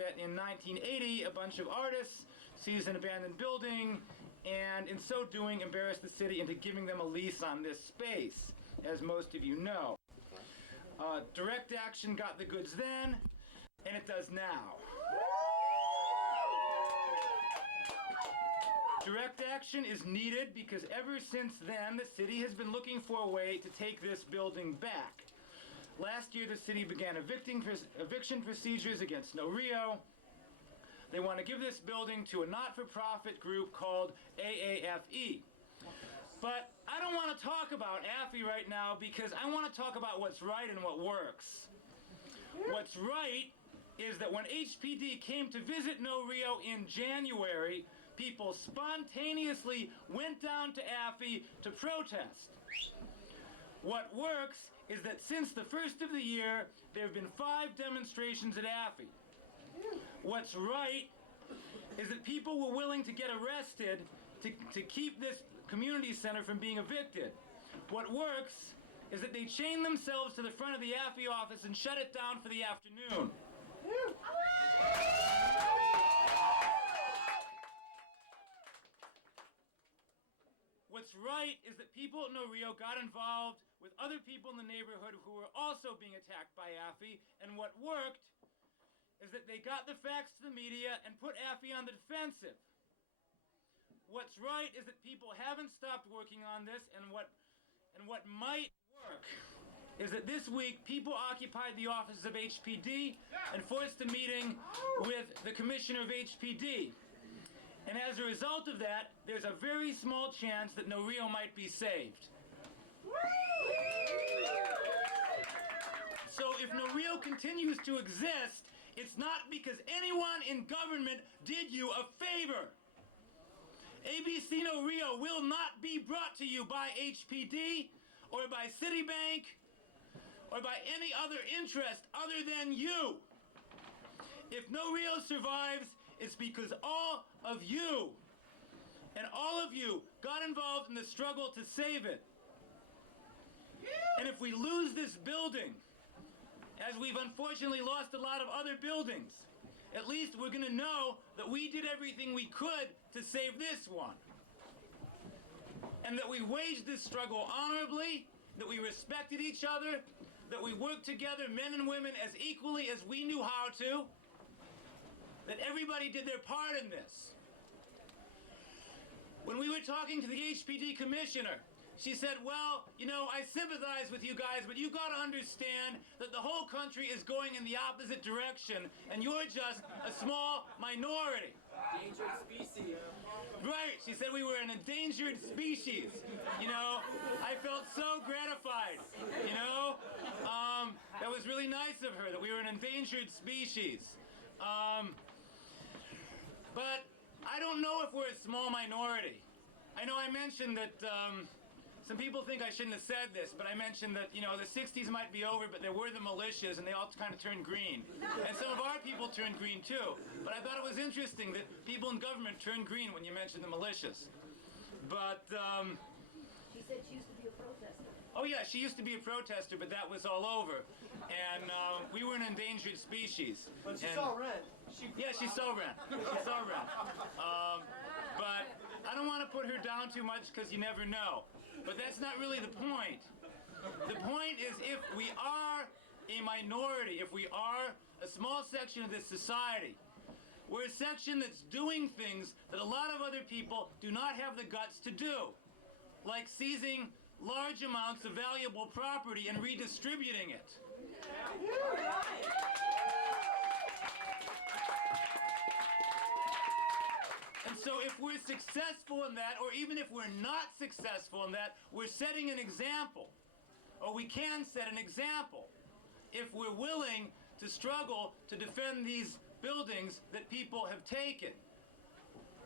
that in 1980, a bunch of artists seized an abandoned building and in so doing embarrassed the city into giving them a lease on this space, as most of you know. Direct action got the goods then, and it does now. Direct action is needed because ever since then, the city has been looking for a way to take this building back. Last year, the city began eviction procedures against No Rio. They want to give this building to a not-for-profit group called AAFE. But I don't want to talk about AFE right now because I want to talk about what's right and what works. What's right is that when HPD came to visit No Rio in January, people spontaneously went down to AFE to protest. What works is that since the first of the year, there have been 5 demonstrations at AFE. What's right is that people were willing to get arrested to keep this community center from being evicted. What works is that they chained themselves to the front of the AFE office and shut it down for the afternoon. What's right is that people at No Rio got involved with other people in the neighborhood who were also being attacked by AFE, and what worked is that they got the facts to the media and put AFE on the defensive. What's right is that people haven't stopped working on this, and what might work is that this week people occupied the offices of HPD and forced a meeting with the commissioner of HPD. And as a result of that, there's a very small chance that No Rio might be saved. So if No Rio continues to exist, it's not because anyone in government did you a favor. ABC No Rio will not be brought to you by HPD or by Citibank or by any other interest other than you. If No Rio survives, it's because all of you got involved in the struggle to save it. And if we lose this building, as we've unfortunately lost a lot of other buildings, at least we're going to know that we did everything we could to save this one. And that we waged this struggle honorably, that we respected each other, that we worked together, men and women, as equally as we knew how to, that everybody did their part in this. When we were talking to the HPD commissioner, she said, well, you know, I sympathize with you guys, but you gotta understand that the whole country is going in the opposite direction, and you're just a small minority. Endangered species. Right, she said we were an endangered species. You know, I felt so gratified, you know? That was really nice of her, that we were an endangered species. But I don't know if we're a small minority. I know I mentioned that some people think I shouldn't have said this, but I mentioned that, you know, the 60s might be over, but there were the militias, and they all kind of turned green. And some of our people turned green, too. But I thought it was interesting that people in government turned green when you mentioned the militias. But, She said she used to be a protester. oh yeah, she used to be a protester, but that was all over. And we were an endangered species. But she And- saw rent. Yeah, she saw rent. She saw rent. But I don't want to put her down too much because you never know. But that's not really the point. The point is, if we are a minority, if we are a small section of this society, we're a section that's doing things that a lot of other people do not have the guts to do, like seizing large amounts of valuable property and redistributing it. And so if we're successful in that, or even if we're not successful in that, we're setting an example. Or we can set an example if we're willing to struggle to defend these buildings that people have taken.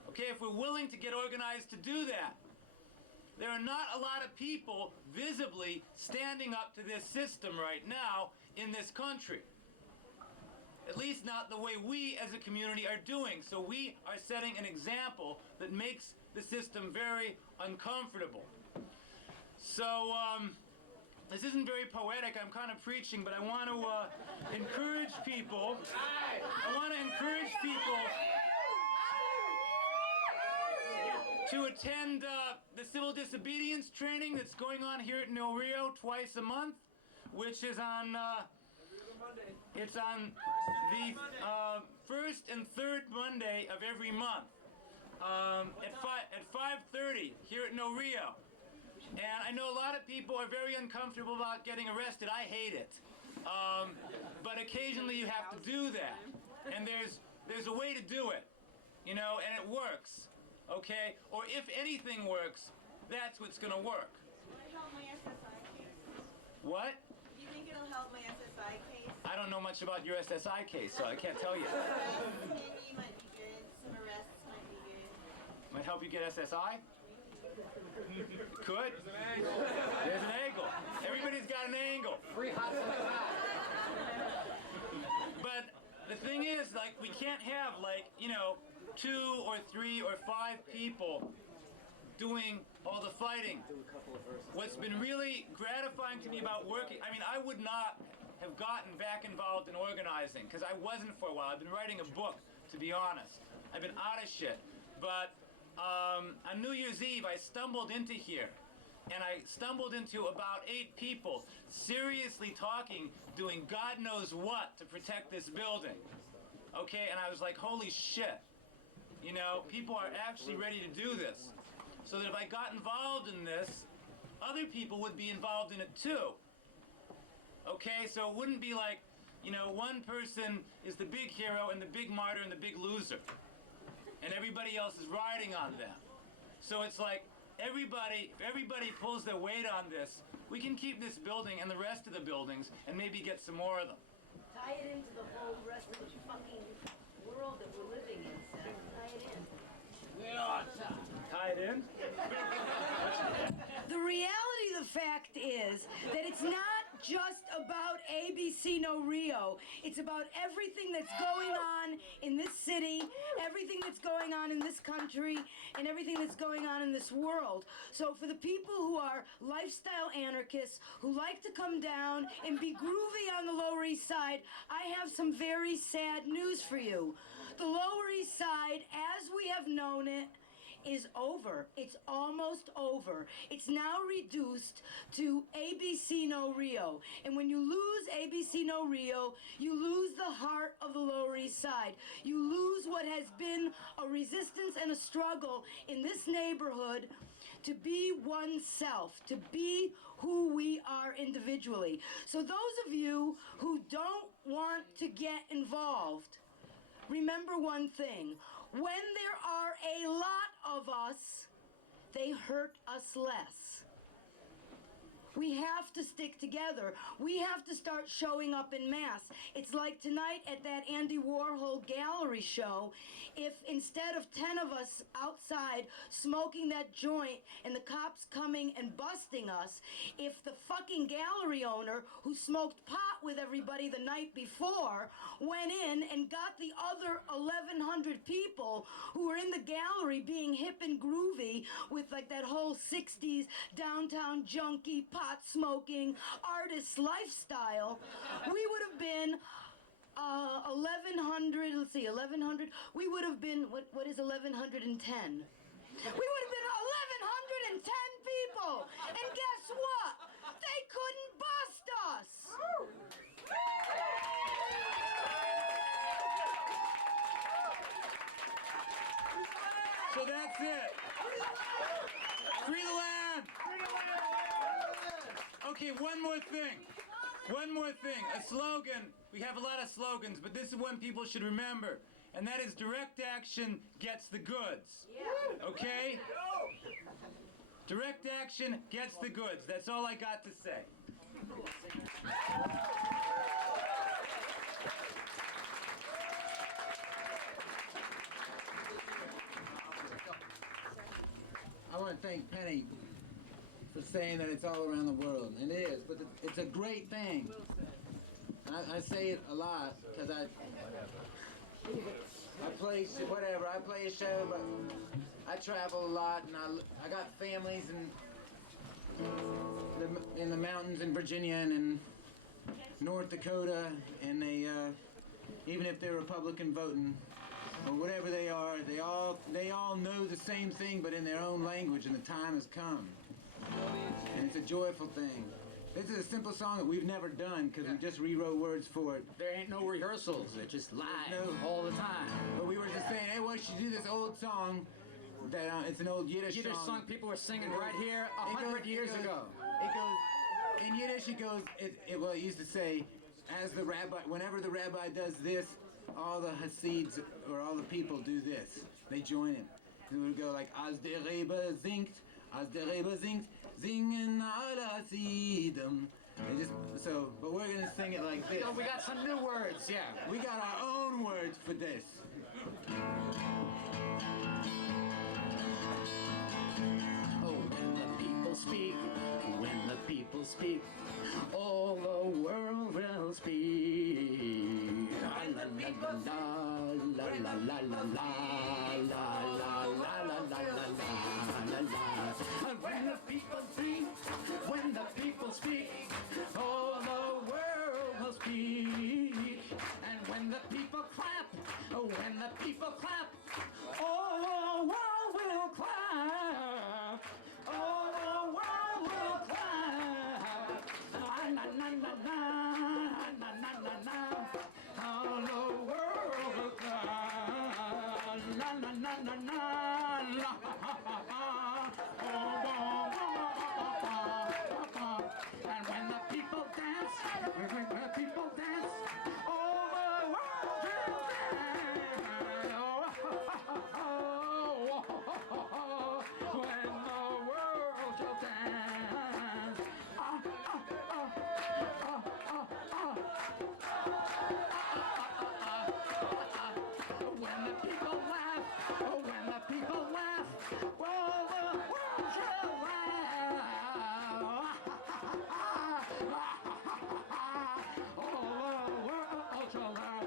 Okay, if we're willing to get organized to do that. There are not a lot of people visibly standing up to this system right now in this country. At least not the way we as a community are doing. So we are setting an example that makes the system very uncomfortable. So this isn't very poetic, I'm kind of preaching, but I want to encourage people. I want to encourage to attend the civil disobedience training that's going on here at No Rio twice a month, which is on it's on the first and third Monday of every month at 5:30 here at No Rio. And I know a lot of people are very uncomfortable about getting arrested. I hate it. But occasionally you have to do that. And there's a way to do it, you know, and it works, okay? Or if anything works, that's what's gonna work. Will it help my SSI case? What? Do you think it'll help my SSI case? I don't know much about your SSI case, so I can't tell you. Arrests might be good. Some arrests might be good. Might help you get SSI? Could. There's an angle. Everybody's got an angle. Free hot supply. But the thing is, like, we can't have, like, you know, 2 or 3 or 5 people doing all the fighting. What's been really gratifying to me about working, I mean, I would not have gotten back involved in organizing, because I wasn't for a while. I've been writing a book, to be honest. I've been out of shit. But on New Year's Eve, I stumbled into here. And I stumbled into about 8 people seriously talking, doing God knows what to protect this building. Okay, and I was like, holy shit. You know, people are actually ready to do this. So that if I got involved in this, other people would be involved in it too. Okay, so it wouldn't be like, you know, one person is the big hero and the big martyr and the big loser. And everybody else is riding on them. So it's like, if everybody pulls their weight on this, we can keep this building and the rest of the buildings and maybe get some more of them. Tie it into the whole rest of the fucking world that we're living in, Seth. Tie it in. Tie it in? The reality of the fact is that it's not just about ABC No Rio. It's about everything that's going on in this city, everything that's going on in this country, and everything that's going on in this world. So for the people who are lifestyle anarchists, who like to come down and be groovy on the Lower East Side, I have some very sad news for you. The Lower East Side, as we have known it, is over. It's almost over. It's now reduced to ABC No Rio. And when you lose ABC No Rio, you lose the heart of the Lower East Side. You lose what has been a resistance and a struggle in this neighborhood to be oneself, to be who we are individually. So those of you who don't want to get involved, remember one thing. When there are a lot of us, they hurt us less. We have to stick together. We have to start showing up in mass. It's like tonight at that Andy Warhol gallery show. If instead of 10 of us outside smoking that joint and the cops coming and busting us, if the fucking gallery owner who smoked pot with everybody the night before went in and got the other 1,100 people who were in the gallery being hip and groovy with like that whole 60s downtown junkie pot smoking artist lifestyle, we would have been 1,100, let's see, 1,100, we would have been, what is 1,110? We would have been 1,110 people, and guess what? They couldn't bust us! So that's it. Free the land! Okay, one more thing. A slogan. We have a lot of slogans, but this is one people should remember. And that is direct action gets the goods. Okay? Direct action gets the goods. That's all I got to say. I want to thank Penny for saying that it's all around the world. And it is, but it's a great thing. I say it a lot because I play a show, but I travel a lot, and I got families in the mountains in Virginia and in North Dakota, and they even if they're Republican voting, or whatever they are, they all know the same thing, but in their own language, and the time has come. And it's a joyful thing. This is a simple song that we've never done because we just rewrote words for it. There ain't no rehearsals. It's just live all the time. But we were just saying, hey, why should you do this old song? That it's an old Yiddish song people were singing right here It 100 years ago. It goes in Yiddish. It goes. Well, it used to say, as the rabbi, whenever the rabbi does this, all the Hasids or all the people do this. They join him. It would go like, as der Rebbe singt, singen alle Hasidim. They just but we're gonna sing it like this. We got some new words, yeah. We got our own words for this. When the people speak, all the world will speak. La la la la la la la la la la la la. When the people speak, when the people speak, all the world will speak. And when the people clap, all the world will clap. All the world will clap. Na na na na na na na na. All the world will clap. Na na na na na. And when the people dance, when the people dance, all the world will dance. When the world shall dance. When the people laugh, when the people laugh, well, the world shall laugh. Oh, the world shall laugh.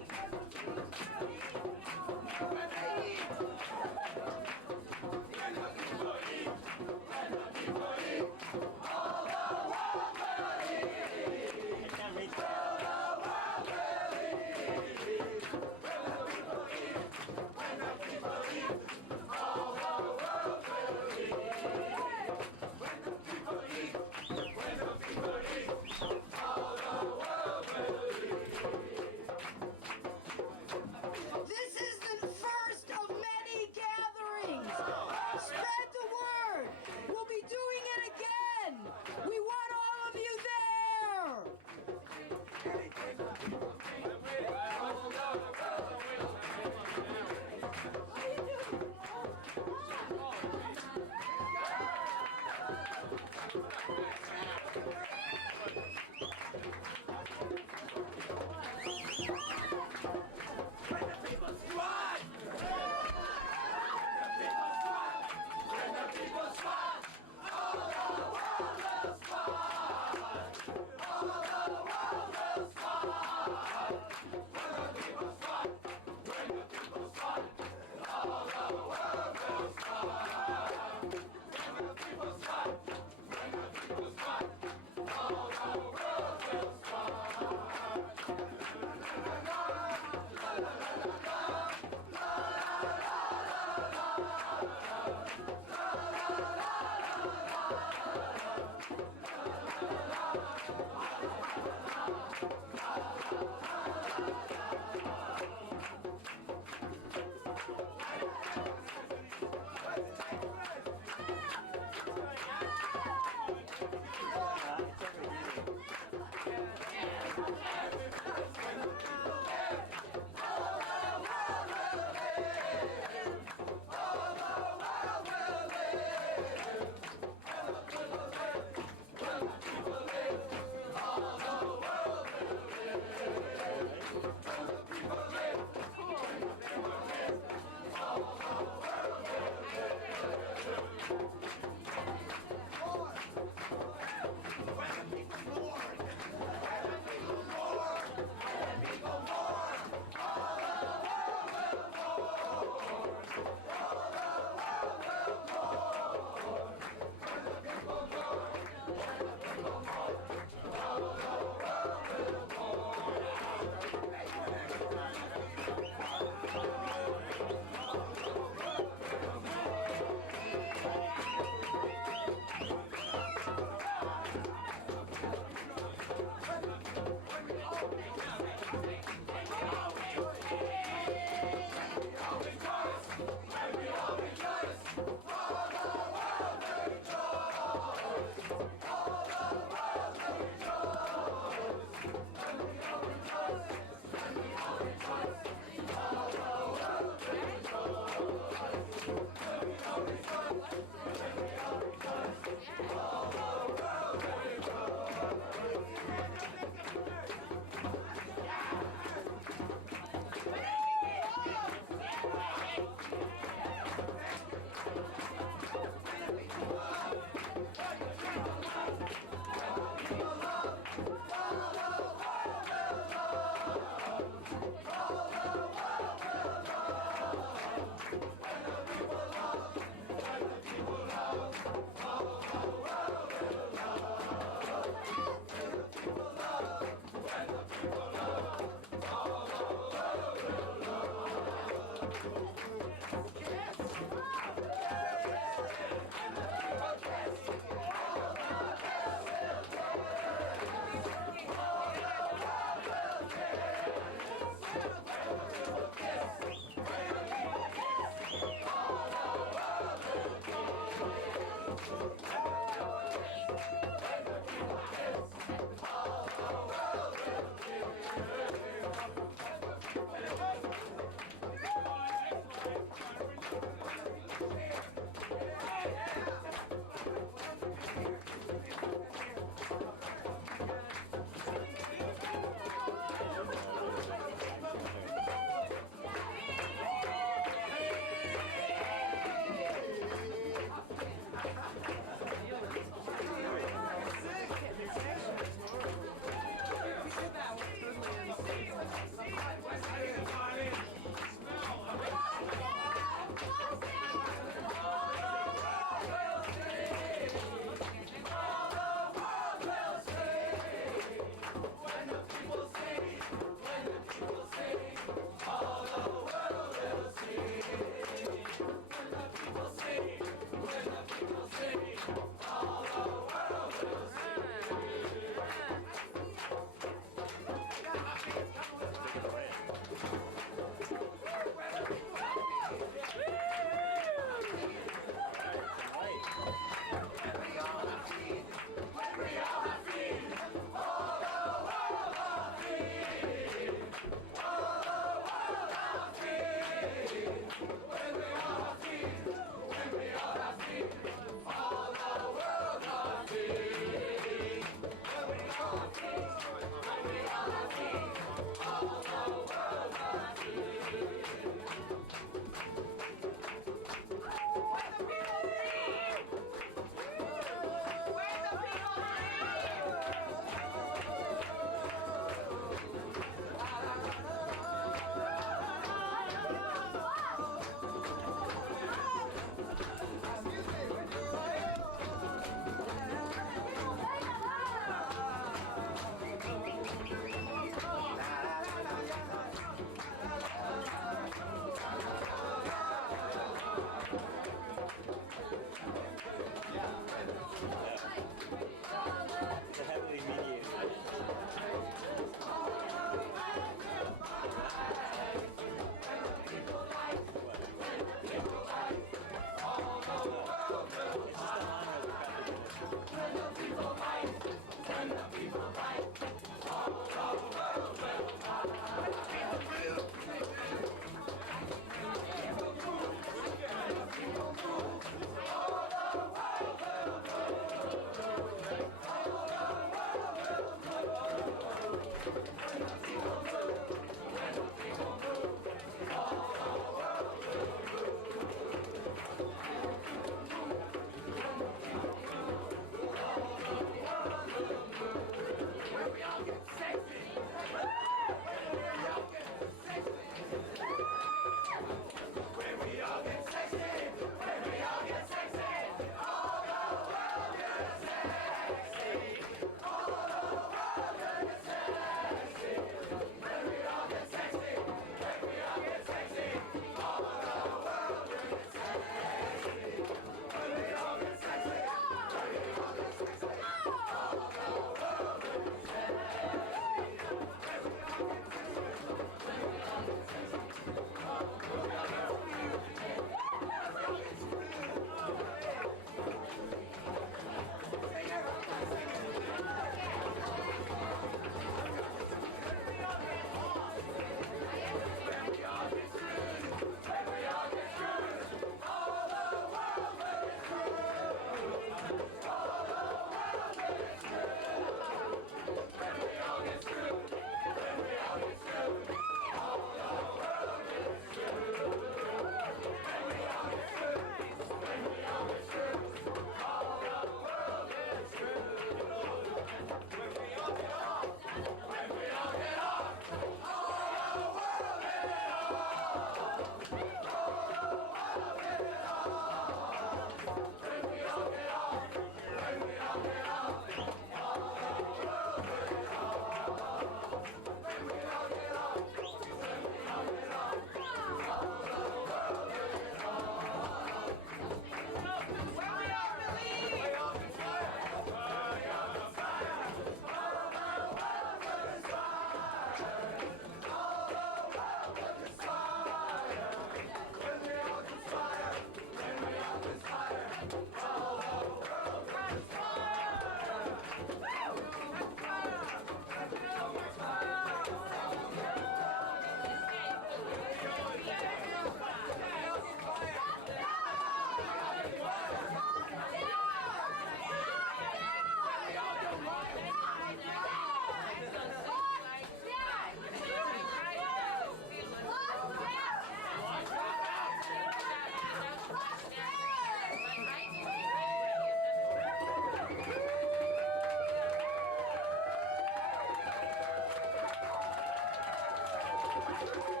Bye.